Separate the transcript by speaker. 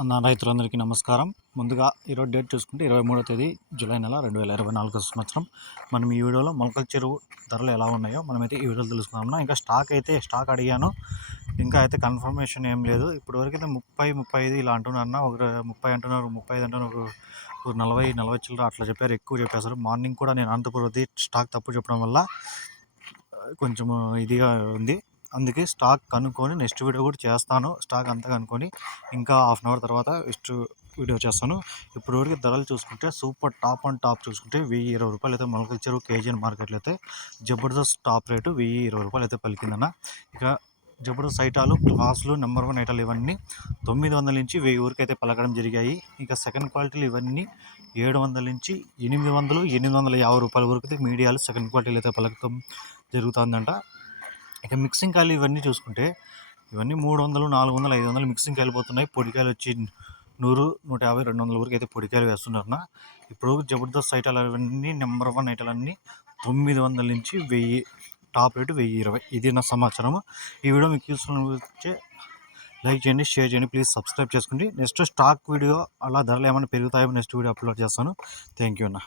Speaker 1: అన్న రైతులందరికీ నమస్కారం. ముందుగా ఈరోజు డేట్ చూసుకుంటే ఇరవై మూడో తేదీ జూలై నెల రెండు వేల ఇరవై నాలుగో సంవత్సరం. మనం ఈ వీడియోలో మొలకల చెరువు ధరలు ఎలా ఉన్నాయో మనమైతే ఈ వీడియోలో తెలుసుకున్నాం ఇంకా స్టాక్ అయితే స్టాక్ అడిగాను. ఇంకా అయితే కన్ఫర్మేషన్ ఏం లేదు. ఇప్పుడు వరకు అయితే ముప్పై ముప్పై ఐదు ఇలా అంటున్నారు ఒక ముప్పై అంటున్నారు ముప్పై ఐదు అంటున్నారు. ఒక నలభై నలభై చిల్లర అట్లా చెప్పారు. ఎక్కువ చెప్పేశారు. మార్నింగ్ కూడా నేను అనంతపురం స్టాక్ తప్పు చెప్పడం వల్ల కొంచెం ఇదిగా ఉంది. అందుకే స్టాక్ కనుక్కొని నెక్స్ట్ వీడియో కూడా చేస్తాను. స్టాక్ అంతా కనుక్కొని ఇంకా హాఫ్ అన్ అవర్ తర్వాత నెక్స్ట్ వీడియో చేస్తాను. ఇప్పుడు వరకు ధరలు చూసుకుంటే సూపర్ టాప్ అండ్ టాప్ చూసుకుంటే వెయ్యి ఇరవై రూపాయలు అయితే మొలకల చెరువు కేజీ మార్కెట్లో అయితే జబర్దస్త్ టాప్ రేటు వెయ్యి ఇరవై రూపాయలు అయితే పలికిందన్న. ఇక జబర్దస్త్ ఐటాలు క్లాసులు నెంబర్ వన్ ఐటాలు ఇవన్నీ తొమ్మిది వందల నుంచి వెయ్యి ఊరికి అయితే పలకడం జరిగాయి. ఇంకా సెకండ్ క్వాలిటీలు ఇవన్నీ ఏడు వందల నుంచి ఎనిమిది వందలు ఎనిమిది వందల యాభై రూపాయల వరకు అయితే మీడియాలు సెకండ్ క్వాలిటీలు అయితే పలకడం జరుగుతుందంట. ఇక మిక్సింగ్ కాయలు ఇవన్నీ చూసుకుంటే ఇవన్నీ మూడు వందలు నాలుగు వందలు ఐదు వందలు మిక్సింగ్ కాయలు పోతున్నాయి. పొడికాయలు వచ్చి నూరు నూట యాభై రెండు వందల వరకు అయితే పొడికాయలు వేస్తున్నారు ఇప్పుడు జబర్దస్త్ ఐటాలు అవన్నీ నెంబర్ వన్ ఐటాలు అన్నీ తొమ్మిది వందల నుంచి వెయ్యి టాప్ రేటు వెయ్యి ఇరవై. ఇది నా సమాచారం ఈ వీడియో మీకు యూస్ఫుల్ వచ్చే లైక్ చేయండి షేర్ చేయండి ప్లీజ్ సబ్స్క్రైబ్ చేసుకోండి. నెక్స్ట్ స్టాక్ వీడియో అలా ధరలు ఏమైనా పెరుగుతాయో నెక్స్ట్ వీడియో అప్లోడ్ చేస్తాను. థ్యాంక్ యూ అన్న.